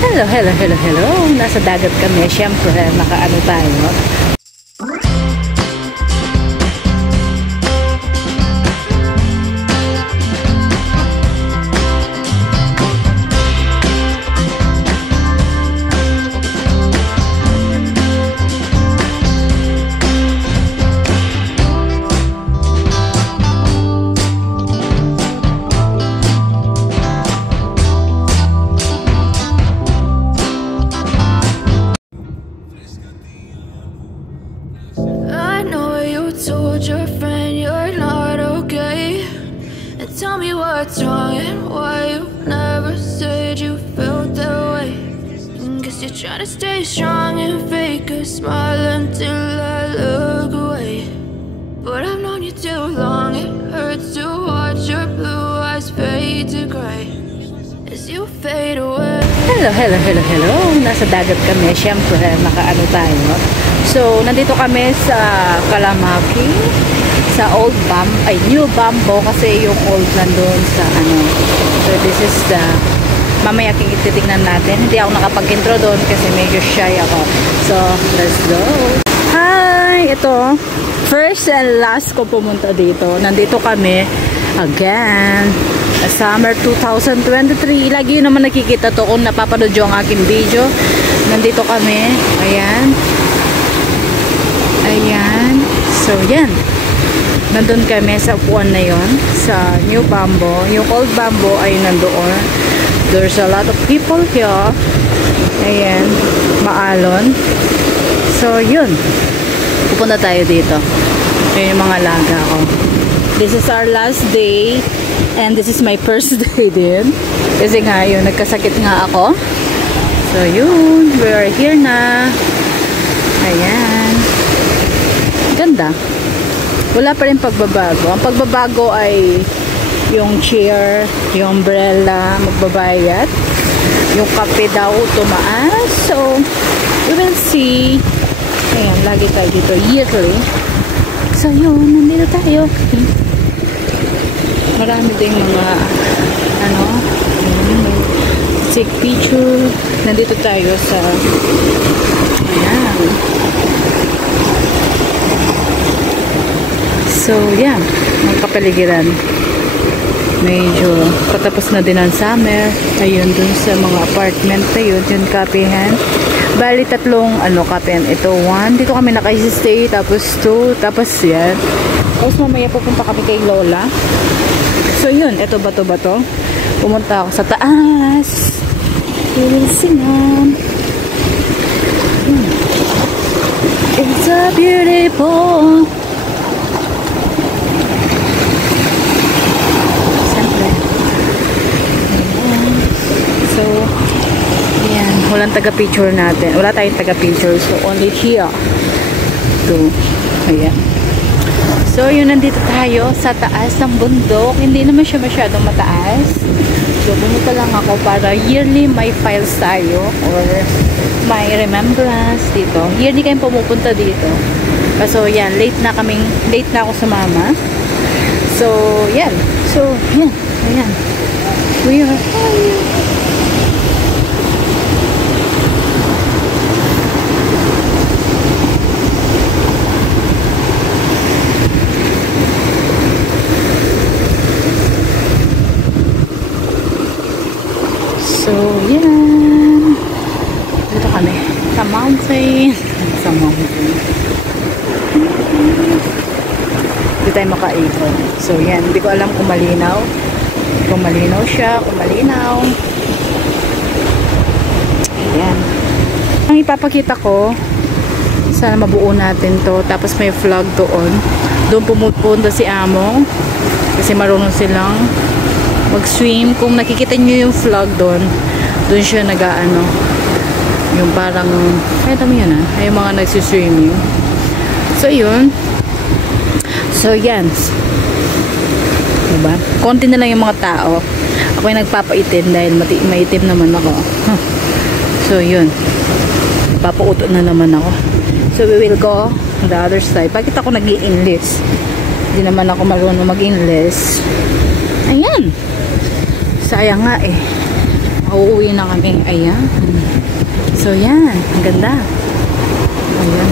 Hello, hello, hello, hello. Nasa dagat kami. Siyempre, nakaano tayo. Told your friend you're not okay, and tell me what's wrong and why you never said you felt that way. Guess you're trying to stay strong and fake a smile until I look away. But I've known you too long, it hurts to watch your blue eyes fade to gray as you fade away. Hello, hello, hello, hello. Nasa dagat kami. Siyempre, nakaano tayo. So, nandito kami sa Kalamaki, sa New Bambo, kasi yung old nandun sa ano. So, this is the, mamaya titignan natin. Hindi ako nakapag-intro doon kasi medyo shy ako. So, let's go. Hi! Ito, first and last ko pumunta dito. Nandito kami, again, summer 2023. Lagi yun naman nakikita to kung napapanood yung aking video. Nandito kami, ayan. Ayan. So, yan. Nandun kami sa upuan na yon sa New Bambo. Yung old Bambo ay nandoon. There's a lot of people here. Ayan. Maalon. So, yun. Pupunta tayo dito. Yun yung mga laga ko. This is our last day. And this is my first day din. Kasi nga, yun. Nagkasakit nga ako. So, yun. We are here na. Ayan. Ganda. Wala pa rin pagbabago. Ang pagbabago ay yung chair, yung umbrella, magbabayad. Yung kape daw tumaas. So, we will see. Ayan, lagi tayo dito yearly. So, yun. Nandito tayo. Marami din mga ano, take picture. Nandito tayo sa ayan. So, yeah. Magkapaligiran. Medyo patapos na din ang summer. Ayun, dun sa mga apartment na yun. Yung kapihan. Bali, tatlong kapihan. Ito, 1. Dito kami naka-stay. Tapos 2. Tapos yan. Tapos mamaya pupunta kami kay Lola. So, yun. Ito bato-bato. Pumunta ako sa taas. Sinan. It's a beautiful. So, ayan. Walang taga-picture natin. Wala tayong taga-picture. So, only here. Ito. Ayan. So, yun. Nandito tayo sa taas ng bundok. Hindi naman siya masyadong mataas. So, pumunta lang ako para yearly may files tayo or may remembrance dito. Yearly kayong pumupunta dito. So, yan. Late na ako sa mama. So, yan. So, yan. Ayan. We are fine. So, yan. Dito kami. Sa mountain. Sa mountain. Dito tayo makaikot. So, yan. Hindi ko alam kung malinaw. Kung malinaw siya. Kung malinaw. Ayan. Ang ipapakita ko, sana mabuo natin to. Tapos may vlog doon. Doon pumupunta si Amo. Kasi marunong silang mag-swim. Kung nakikita nyo yung vlog doon, doon siya nag-ano, yung parang, ay tama yun ay yung mga nagsiswimming. So yun. So yan. Diba? Konti na lang yung mga tao. Ako yung nagpapaitim dahil maitim naman ako. So yun. Papauto na naman ako. So we will go on the other side. Bakit ako nag-i-enlist? Hindi naman ako marunong mag-enlist. Ayan. Sayang nga eh. Uuwi na kami. Ayan. So, yan. Ang ganda. Ayan.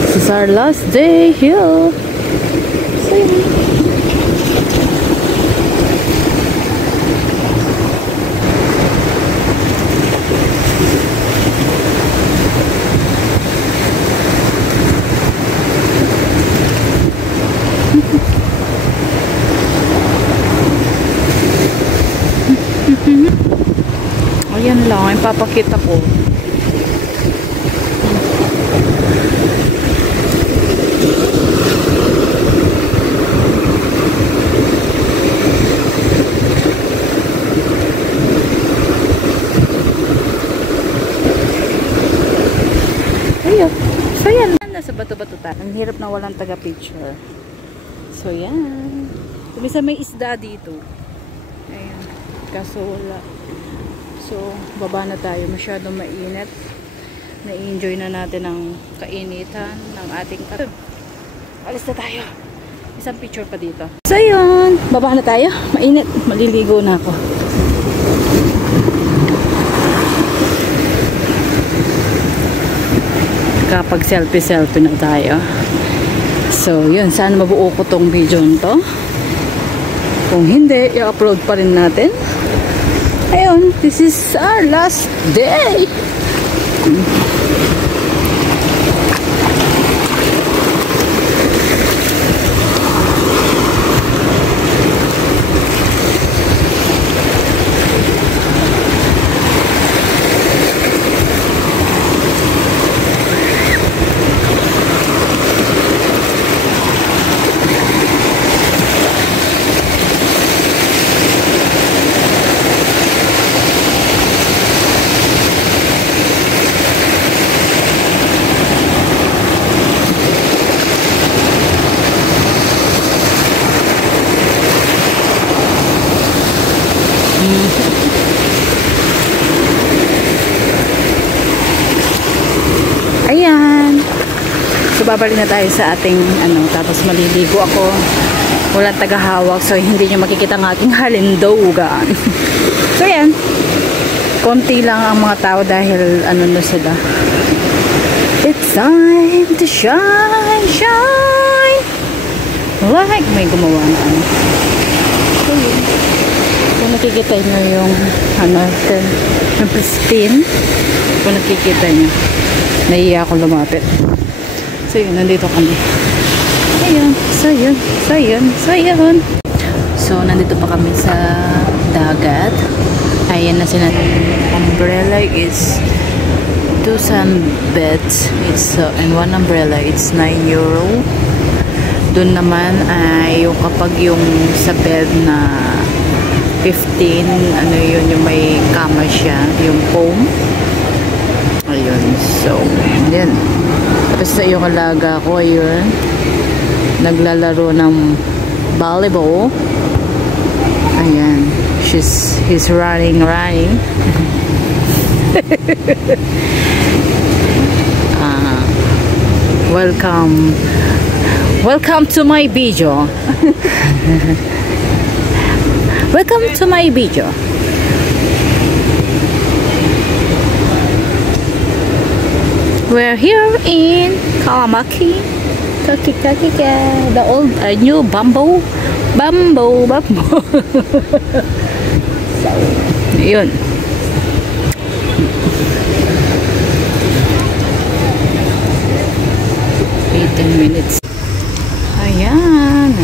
This is our last day here. So, yan. Ayan lang, yung papakita ko. Ayun. So yan, nasa bato-bato tayo. Ang hirap na walang taga-picture. So yan. Kumisa may isda dito. Ayan. Kaso wala. So, baba na tayo. Masyadong mainit. Na-enjoy na natin ang kainitan ng ating katab. Alis na tayo. Isang picture pa dito. So, yun. Baba na tayo. Mainit. Maliligo na ako. Kapag selfie-selfie na tayo. So, yun. Sana mabuo ko tong video nito. Kung hindi, i-upload pa rin natin. Ayun, this is our last day. Ayan. So, babalik na tayo sa ating tapos maliligo ako. Walang tagahawak, so hindi nyo makikita ang aking halindogan. So, yan. Konti lang ang mga tao dahil na sila. It's time to shine, shine. Like may gumawa na So, yun. Kung nakikita nyo yung yung spin, kung nakikita nyo, nahiya ako lumapit. So yun, nandito kami. Ayun, so yun, so yun, so yun. So nandito pa kami sa dagat. Ayan na sila. Umbrella is 2 sunbeds. It's and 1 umbrella, it's 9 euro. Doon naman ay yung kapag yung sa bed na 15, yun, yung may kama siya, yung foam. Ayun, so, yan. Tapos sa yung alaga ko, ayun, naglalaro ng volleyball. Ayan, he's running. Welcome to my video. Welcome to my video. We're here in Kalamaki, the old new bamboo. So, yun. 18 minutes. Ayan.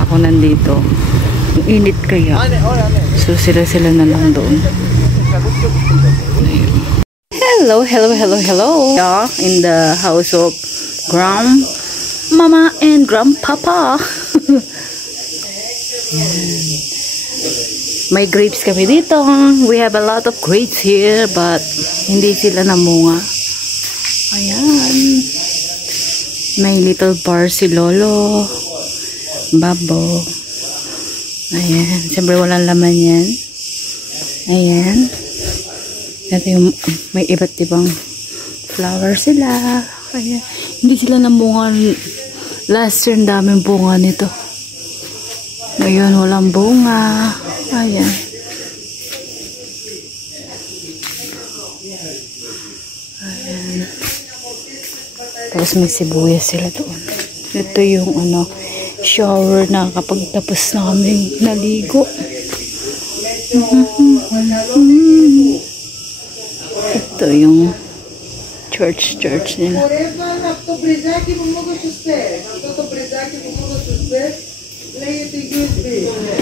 Ako nandito. Ang init kaya. So sila na lang doon. Hello. In the house of Grandmama and Grandpapa. May grapes kami dito. We have a lot of grapes here, but hindi sila namunga. Ayan. May little bar si Lolo. Babo. Ayan. Siyempre walang laman yan. Ayan. Ito yung may iba't ibang Flower sila. Kaya, hindi sila namungan. Last year, ang daming bunga nito. Ngayon, walang bunga. Ayan. Ayan. Tapos may sibuyas sila doon. Ito yung shower na kapag tapos na kami naligo. Ito yung church nila.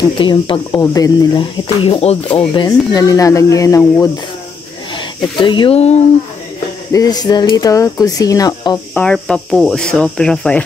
Ito yung pag-oven nila. Ito yung old oven na nilalagyan ng wood. Ito yung this is the little kusina of our papu. So, Rafael.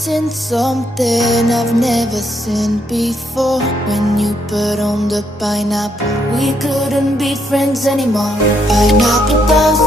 Seen something I've never seen before. When you put on the pineapple, we couldn't be friends anymore. Pineapple does